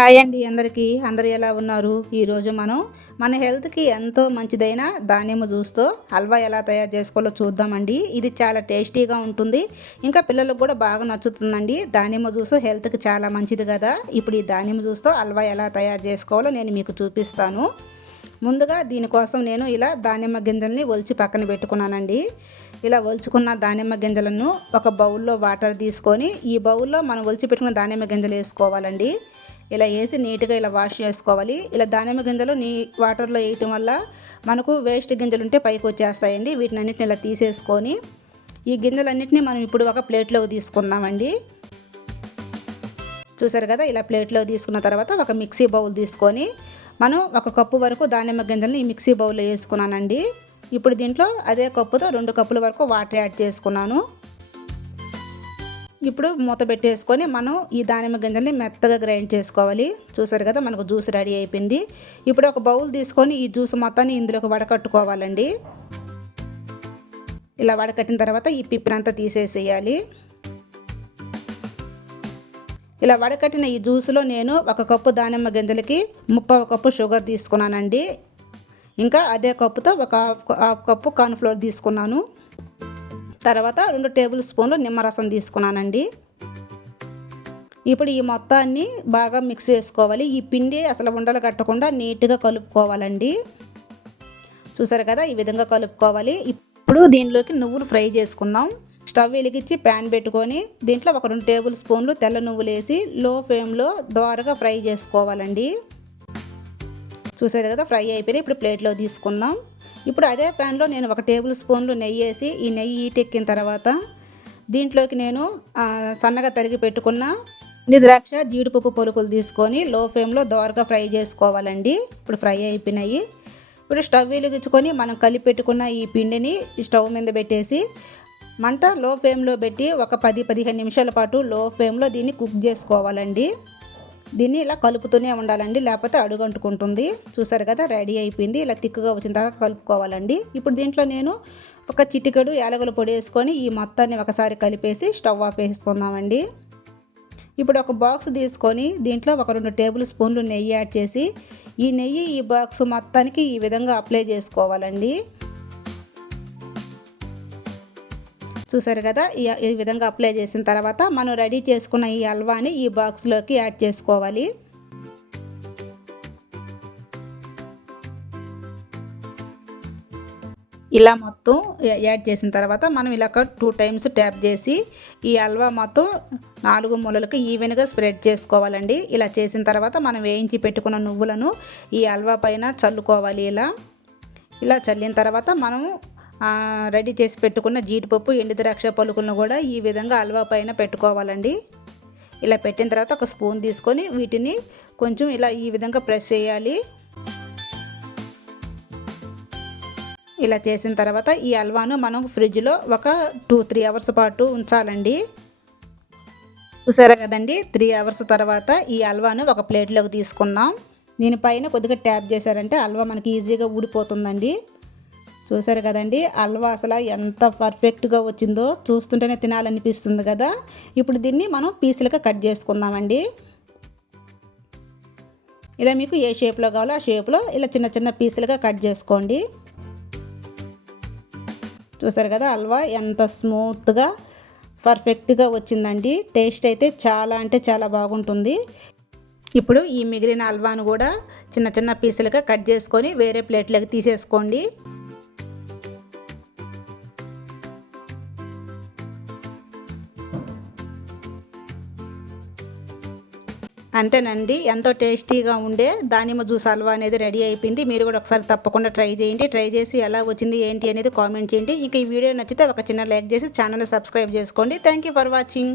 Hi అండి అందరికీ. అందరు ఎలా ఉన్నారు? ఈరోజు మనం మన హెల్త్కి ఎంతో మంచిదైన ధాన్యము జ్యూస్తో హల్వా ఎలా తయారు చేసుకోవాలో చూద్దామండి. ఇది చాలా టేస్టీగా ఉంటుంది. ఇంకా పిల్లలకు కూడా బాగా నచ్చుతుందండి. దానిమ్మ జ్యూస్ హెల్త్కి చాలా మంచిది కదా. ఇప్పుడు ఈ దానిమ్మ జ్యూస్తో హల్వా ఎలా తయారు చేసుకోవాలో నేను మీకు చూపిస్తాను. ముందుగా దీనికోసం నేను ఇలా దానిమ్మ గింజల్ని ఒలిచి పక్కన పెట్టుకున్నానండి. ఇలా ఒలుచుకున్న దానిమ్మ గింజలను ఒక బౌల్లో వాటర్ తీసుకొని ఈ బౌల్లో మనం ఒలిచి పెట్టుకున్న దానిమ్మ గింజలు వేసుకోవాలండి. ఇలా వేసి నీట్గా ఇలా వాష్ చేసుకోవాలి. ఇలా దానిమ్మ గింజలు నీ వాటర్లో వేయటం వల్ల మనకు వేస్ట్ గింజలు ఉంటే పైకి వచ్చేస్తాయండి. వీటిని అన్నిటిని ఇలా తీసేసుకొని ఈ గింజలన్నింటినీ మనం ఇప్పుడు ఒక ప్లేట్లోకి తీసుకుందామండి. చూసారు కదా? ఇలా ప్లేట్లో తీసుకున్న తర్వాత ఒక మిక్సీ బౌల్ తీసుకొని మనం ఒక కప్పు వరకు దానిమ్మ గింజల్ని ఈ మిక్సీ బౌల్లో వేసుకున్నానండి. ఇప్పుడు దీంట్లో అదే కప్పుతో రెండు కప్పుల వరకు వాటర్ యాడ్ చేసుకున్నాను. ఇప్పుడు మూత పెట్టేసుకొని మనం ఈ దానిమ్మ గింజల్ని మెత్తగా గ్రైండ్ చేసుకోవాలి. చూసారు కదా మనకు జ్యూస్ రెడీ అయిపోయింది. ఇప్పుడు ఒక బౌల్ తీసుకొని ఈ జ్యూస్ మొత్తాన్ని ఇందులోకి వడకట్టుకోవాలండి. ఇలా వడకట్టిన తర్వాత ఈ పిప్పినంతా తీసేసేయాలి. ఇలా వడకట్టిన ఈ జ్యూస్లో నేను ఒక కప్పు దానిమ్మ గింజలకి ముప్పై కప్పు షుగర్ తీసుకున్నానండి. ఇంకా అదే కప్పుతో ఒక హాఫ్ కప్పు కార్న్ఫ్లోర్ తీసుకున్నాను. తర్వాత రెండు టేబుల్ స్పూన్లు నిమ్మరసం తీసుకున్నానండి. ఇప్పుడు ఈ మొత్తాన్ని బాగా మిక్స్ చేసుకోవాలి. ఈ పిండి అసలు ఉండలు కట్టకుండా నీట్గా కలుపుకోవాలండి. చూసారు కదా ఈ విధంగా కలుపుకోవాలి. ఇప్పుడు దీనిలోకి నువ్వులు ఫ్రై చేసుకుందాం. స్టవ్ వెలిగించి ప్యాన్ పెట్టుకొని దీంట్లో ఒక రెండు టేబుల్ స్పూన్లు తెల్ల నువ్వులు వేసి లో ఫ్లేమ్లో దోరగా ఫ్రై చేసుకోవాలండి. చూసారు కదా ఫ్రై అయిపోయి ఇప్పుడు ప్లేట్లో తీసుకుందాం. ఇప్పుడు అదే ప్యాన్లో నేను ఒక టేబుల్ స్పూన్లు నెయ్యి వేసి ఈ నెయ్యి ఈటెక్కిన తర్వాత దీంట్లోకి నేను సన్నగా తరిగి పెట్టుకున్న ద్రాక్ష జీడిపప్పు పొలుకులు తీసుకొని లో ఫ్లేమ్లో దోరగా ఫ్రై చేసుకోవాలండి. ఇప్పుడు ఫ్రై అయిపోయినాయి. ఇప్పుడు స్టవ్ వెలిగించుకొని మనం కలిపి పెట్టుకున్న ఈ పిండిని స్టవ్ మీద పెట్టేసి మంట లో ఫ్లేమ్లో పెట్టి ఒక పది పదిహేను నిమిషాల పాటు లో ఫ్లేమ్లో దీన్ని కుక్ చేసుకోవాలండి. దీన్ని ఇలా కలుపుతూనే ఉండాలండి లేకపోతే అడుగంటుకుంటుంది. చూసారు కదా రెడీ అయిపోయింది. ఇలా తిక్కుగా వచ్చిన తర్వాత కలుపుకోవాలండి. ఇప్పుడు దీంట్లో నేను ఒక చిటికెడు యాలగల పొడి వేసుకొని ఈ మొత్తాన్ని ఒకసారి కలిపేసి స్టవ్ ఆఫ్ వేసుకుందామండి. ఇప్పుడు ఒక బాక్స్ తీసుకొని దీంట్లో ఒక రెండు టేబుల్ స్పూన్లు నెయ్యి యాడ్ చేసి ఈ నెయ్యి ఈ బాక్స్ మొత్తానికి ఈ విధంగా అప్లై చేసుకోవాలండి. చూసారు కదా? ఈ విధంగా అప్లై చేసిన తర్వాత మనం రెడీ చేసుకున్న ఈ హల్వాని ఈ బాక్స్లోకి యాడ్ చేసుకోవాలి. ఇలా మొత్తం యాడ్ చేసిన తర్వాత మనం ఇలా టూ టైమ్స్ ట్యాప్ చేసి ఈ హల్వా మొత్తం నాలుగు మూలలకు ఈవెన్గా స్ప్రెడ్ చేసుకోవాలండి. ఇలా చేసిన తర్వాత మనం వేయించి పెట్టుకున్న నువ్వులను ఈ హల్వా పైన చల్లుకోవాలి ఇలా. ఇలా చల్లిన తర్వాత మనం రెడీ చేసి పెట్టుకున్న జీడిపప్పు ఎండు ద్రాక్ష పలుకులను కూడా ఈ విధంగా హల్వా పైన పెట్టుకోవాలండి. ఇలా పెట్టిన తర్వాత ఒక స్పూన్ తీసుకొని వీటిని కొంచెం ఇలా ఈ విధంగా ప్రెస్ చేయాలి. ఇలా చేసిన తర్వాత ఈ హల్వాను మనం ఫ్రిడ్జ్లో ఒక టూ త్రీ అవర్స్ పాటు ఉంచాలండి. చూసారా కదండి? త్రీ అవర్స్ తర్వాత ఈ హల్వాను ఒక ప్లేట్లోకి తీసుకుందాం. దీనిపైన కొద్దిగా ట్యాప్ చేశారంటే హల్వా మనకి ఈజీగా ఊడిపోతుందండి. చూసారు కదండి హల్వా అసలు ఎంత పర్ఫెక్ట్గా వచ్చిందో చూస్తుంటేనే తినాలనిపిస్తుంది కదా. ఇప్పుడు దీన్ని మనం పీసులుగా కట్ చేసుకుందామండి. ఇలా మీకు ఏ షేప్లో కావాలో ఆ షేప్లో ఇలా చిన్న చిన్న పీసులుగా కట్ చేసుకోండి. చూసారు కదా హల్వా ఎంత స్మూత్గా పర్ఫెక్ట్గా వచ్చిందండి. టేస్ట్ అయితే చాలా అంటే చాలా బాగుంటుంది. ఇప్పుడు ఈ మిగిలిన హల్వాను కూడా చిన్న చిన్న పీసులుగా కట్ చేసుకొని వేరే ప్లేట్లోకి తీసేసుకోండి. అంతేనండి. ఎంతో టేస్టీగా ఉండే దానిమ్మ జ్యూస్ హల్వా అనేది రెడీ అయిపోయింది. మీరు కూడా ఒకసారి తప్పకుండా ట్రై చేయండి. ట్రై చేసి ఎలా వచ్చింది ఏంటి అనేది కామెంట్ చేయండి. ఇక ఈ వీడియో నచ్చితే ఒక చిన్న లైక్ చేసి ఛానల్ సబ్స్క్రైబ్ చేసుకోండి. Thank for watching.